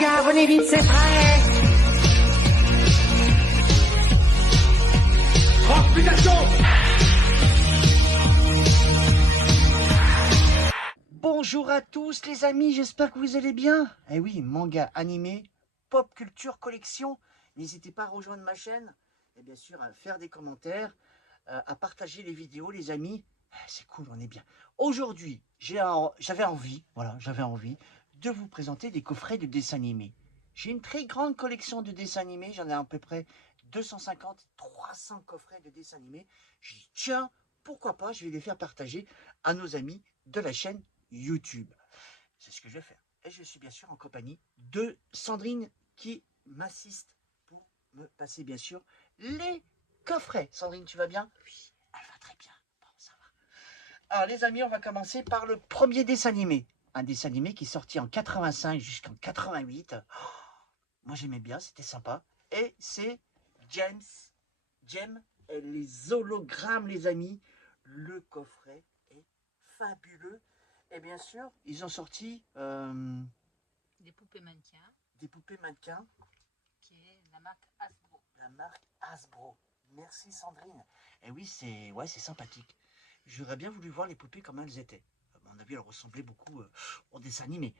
gars, venez vite, c'est prêt. Bonjour à tous les amis, j'espère que vous allez bien. Eh oui, manga, animé, pop culture, collection. N'hésitez pas à rejoindre ma chaîne et bien sûr à faire des commentaires, à partager les vidéos les amis. C'est cool, on est bien. Aujourd'hui, j'avais envie de vous présenter des coffrets de dessins animés. J'ai une très grande collection de dessins animés, j'en ai à peu près 250-300 coffrets de dessins animés. J'ai dit tiens, pourquoi pas, je vais les faire partager à nos amis de la chaîne YouTube. C'est ce que je vais faire. Et je suis bien sûr en compagnie de Sandrine qui m'assiste pour me passer bien sûr les coffrets. Sandrine, tu vas bien? Oui, elle va très bien. Bon, ça va. Alors les amis, on va commencer par le premier dessin animé. Un dessin animé qui est sorti en 85 jusqu'en 88. Oh, moi j'aimais bien, c'était sympa. Et c'est Jem et les hologrammes les amis. Le coffret est fabuleux. Et bien sûr, ils ont sorti des poupées mannequins. Des poupées mannequins. Qui est la marque Hasbro. La marque Hasbro. Merci Sandrine. Et oui, c'est sympathique. J'aurais bien voulu voir les poupées comment elles étaient. À mon avis, elles ressemblaient beaucoup au dessin animé.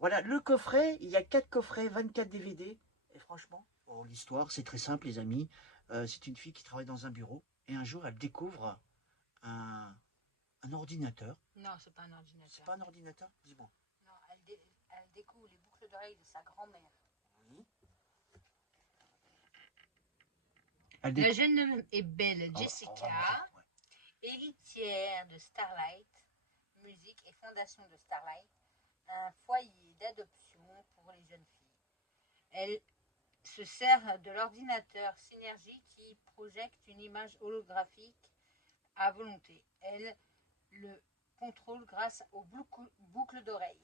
Voilà, le coffret, il y a 4 coffrets, 24 DVD. Et franchement, oh, l'histoire, c'est très simple les amis. C'est une fille qui travaille dans un bureau. Et un jour, elle découvre un ordinateur. Non, c'est pas un ordinateur. C'est pas un ordinateur? Dis-moi. Non, elle découvre les boucles d'oreilles de sa grand-mère. Oui. La jeune et belle Jessica, ouais. héritière de Starlight Music et fondation de Starlight, un foyer d'adoption pour les jeunes filles. Elle se sert de l'ordinateur Synergy qui projette une image holographique à volonté. Elle le contrôle grâce aux boucles d'oreilles.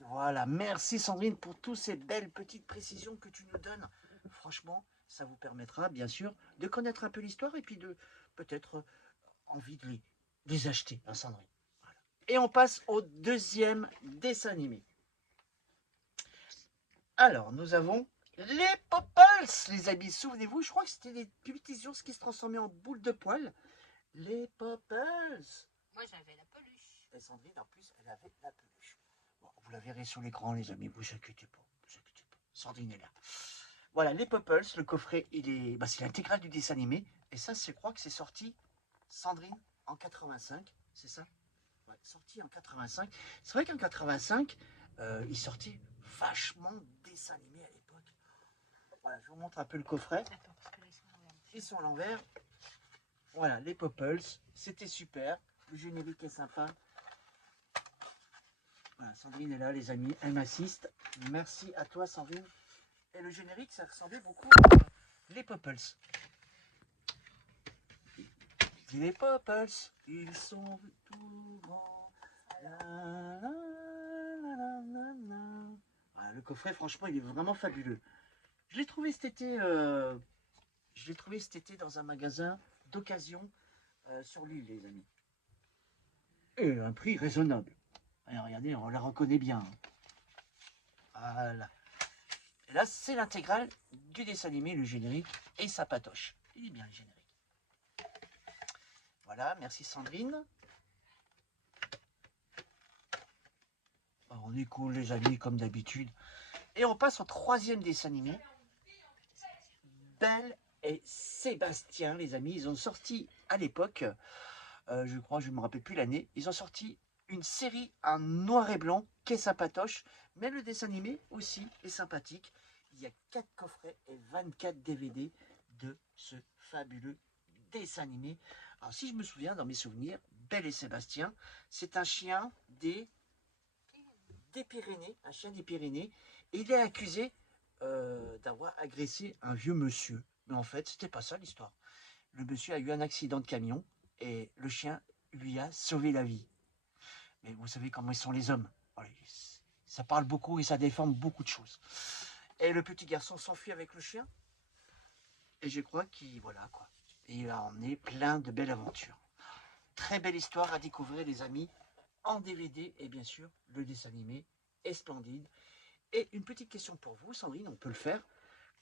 Voilà, merci Sandrine pour toutes ces belles petites précisions que tu nous donnes. Franchement, ça vous permettra bien sûr de connaître un peu l'histoire et puis de peut-être envie de les acheter, hein, Sandrine. Voilà. Et on passe au deuxième dessin animé. Alors, nous avons les Popples, les amis. Souvenez-vous, je crois que c'était des petits ours qui se transformaient en boules de poils. Les Popples. Moi, j'avais la peluche. Et Sandrine, en plus, elle avait la peluche. Bon, vous la verrez sur l'écran, les amis, vous inquiétez pas. Sandrine est là. Voilà, les Popples, le coffret, c'est l'intégrale du dessin animé. Et ça, je crois que c'est sorti, Sandrine, en 85, c'est ça? Ouais, sorti en 85. C'est vrai qu'en 85, il sortait vachement de dessins animés à l'époque. Voilà, je vous montre un peu le coffret. Attends, parce que ils sont à l'envers. Voilà, les Popples, c'était super. Le générique est sympa. Voilà, Sandrine est là, les amis, elle m'assiste. Merci à toi, Sandrine. Et le générique, ça ressemblait beaucoup à les Popples. Les Popples, ils sont tout grands. Voilà, le coffret, franchement, il est vraiment fabuleux. Je l'ai trouvé cet été. Dans un magasin d'occasion sur l'île, les amis. Et un prix raisonnable. Et regardez, on la reconnaît bien. Voilà. Et là, c'est l'intégrale du dessin animé, le générique et sa patoche. Il est bien le générique. Voilà, merci Sandrine. On est cool les amis, comme d'habitude. Et on passe au troisième dessin animé. Belle et Sébastien, les amis. Ils ont sorti à l'époque, je crois, je ne me rappelle plus l'année, ils ont sorti une série en noir et blanc qui est sympatoche, mais le dessin animé aussi est sympathique. Il y a 4 coffrets et 24 DVD de ce fabuleux dessin animé. Alors si je me souviens, dans mes souvenirs, Belle et Sébastien, c'est un chien des Pyrénées, un chien des Pyrénées, et il est accusé d'avoir agressé un vieux monsieur. Mais en fait, c'était pas ça l'histoire. Le monsieur a eu un accident de camion et le chien lui a sauvé la vie. Mais vous savez comment ils sont les hommes. Ça parle beaucoup et ça déforme beaucoup de choses. Et le petit garçon s'enfuit avec le chien. Et je crois qu'il il a emmené plein de belles aventures. Très belle histoire à découvrir les amis en DVD. Et bien sûr, le dessin animé est splendide. Et une petite question pour vous, Sandrine, on peut le faire.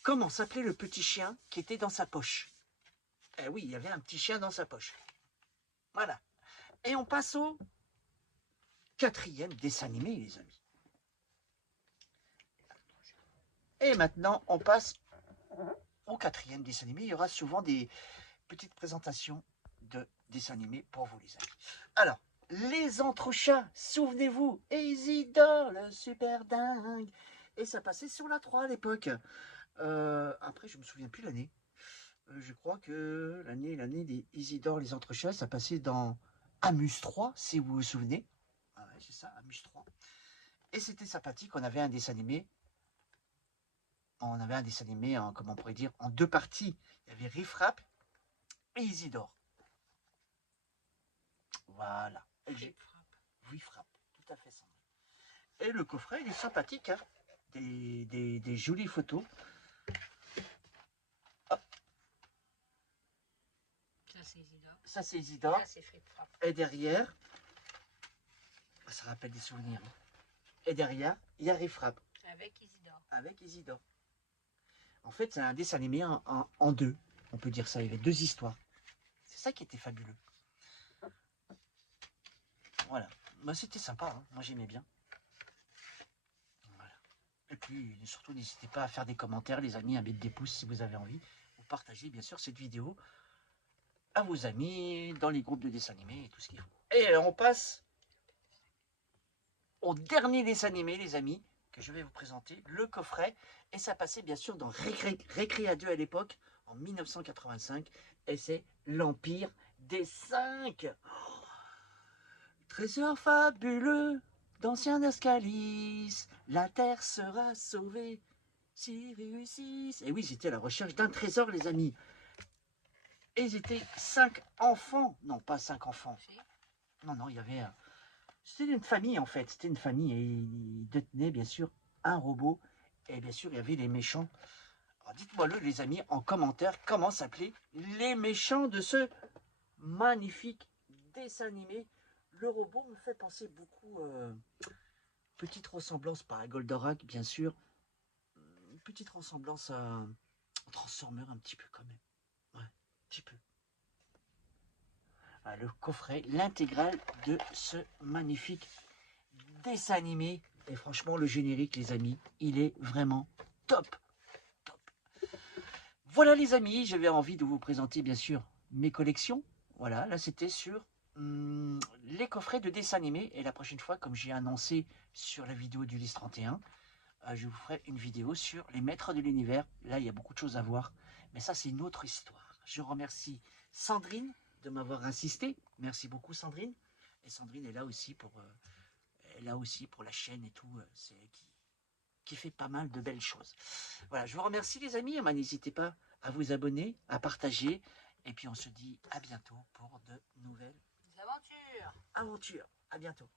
Comment s'appelait le petit chien qui était dans sa poche? Eh oui, il y avait un petit chien dans sa poche. Voilà. Et on passe au 4e dessin animé, les amis. Et maintenant, on passe au 4e dessin animé. Il y aura souvent des petites présentations de dessins animés pour vous, les amis. Alors, les entrechats, souvenez-vous, Isidore, le super dingue. Et ça passait sur la 3 à l'époque. Après, je me souviens plus l'année. Je crois que l'année des Isidore, les entrechats, ça passait dans Amuse 3, si vous vous souvenez. Ah ouais, c'est ça, Amuse 3. Et c'était sympathique, on avait un dessin animé. On avait un dessin animé, en, comment on pourrait dire, en 2 parties. Il y avait Riff Raff et Isidore. Voilà. Riff Raff, tout à fait ça. Et le coffret, il est sympathique, hein. Des jolies photos. Hop. Ça, c'est Isidore. Ça, c'est Isidore. Ça, c'est Fripp Frapp. Et derrière, ça rappelle des souvenirs. Hein. Et derrière, il y a Riff Raff. Avec Isidore. Avec Isidore. En fait, c'est un dessin animé en 2. On peut dire ça. Il y avait 2 histoires. C'est ça qui était fabuleux. Voilà. Bah, c'était sympa. Hein. Moi, j'aimais bien. Voilà. Et puis, surtout, n'hésitez pas à faire des commentaires, les amis, à mettre des pouces si vous avez envie. Vous partagez, bien sûr, cette vidéo à vos amis, dans les groupes de dessins animés et tout ce qu'il faut. Et on passe au dernier dessin animé, les amis, que je vais vous présenter, le coffret. Et ça passait bien sûr dans Récréa 2 à l'époque, en 1985. Et c'est l'Empire des 5. Oh, trésor fabuleux d'anciens Ascalis, la terre sera sauvée s'ils réussissent. Et oui, j'étais à la recherche d'un trésor, les amis. Et ils étaient 5 enfants. Non, pas 5 enfants. Non, il y avait... C'était une famille, en fait. C'était une famille. Et ils détenaient, bien sûr, un robot. Et bien sûr, il y avait les méchants. Alors, dites-moi-le, les amis, en commentaire, comment s'appelaient les méchants de ce magnifique dessin animé. Le robot me fait penser beaucoup... petite ressemblance, pas à Goldorak, bien sûr. Une petite ressemblance à un Transformer, un petit peu, quand même. Ouais, un petit peu. Le coffret, l'intégrale de ce magnifique dessin animé. Et franchement, le générique, les amis, il est vraiment top. Top. Voilà, les amis, j'avais envie de vous présenter, bien sûr, mes collections. Voilà, là, c'était sur les coffrets de dessins animés. Et la prochaine fois, comme j'ai annoncé sur la vidéo d'Ulysse 31, je vous ferai une vidéo sur les maîtres de l'univers. Là, il y a beaucoup de choses à voir. Mais ça, c'est une autre histoire. Je remercie Sandrine de m'avoir insisté. Merci beaucoup, Sandrine. Et Sandrine est là aussi pour la chaîne et tout. C'est elle qui fait pas mal de belles choses. Voilà, je vous remercie, les amis. N'hésitez pas à vous abonner, à partager. Et puis, on se dit à bientôt pour de nouvelles Des aventures. aventures. À bientôt.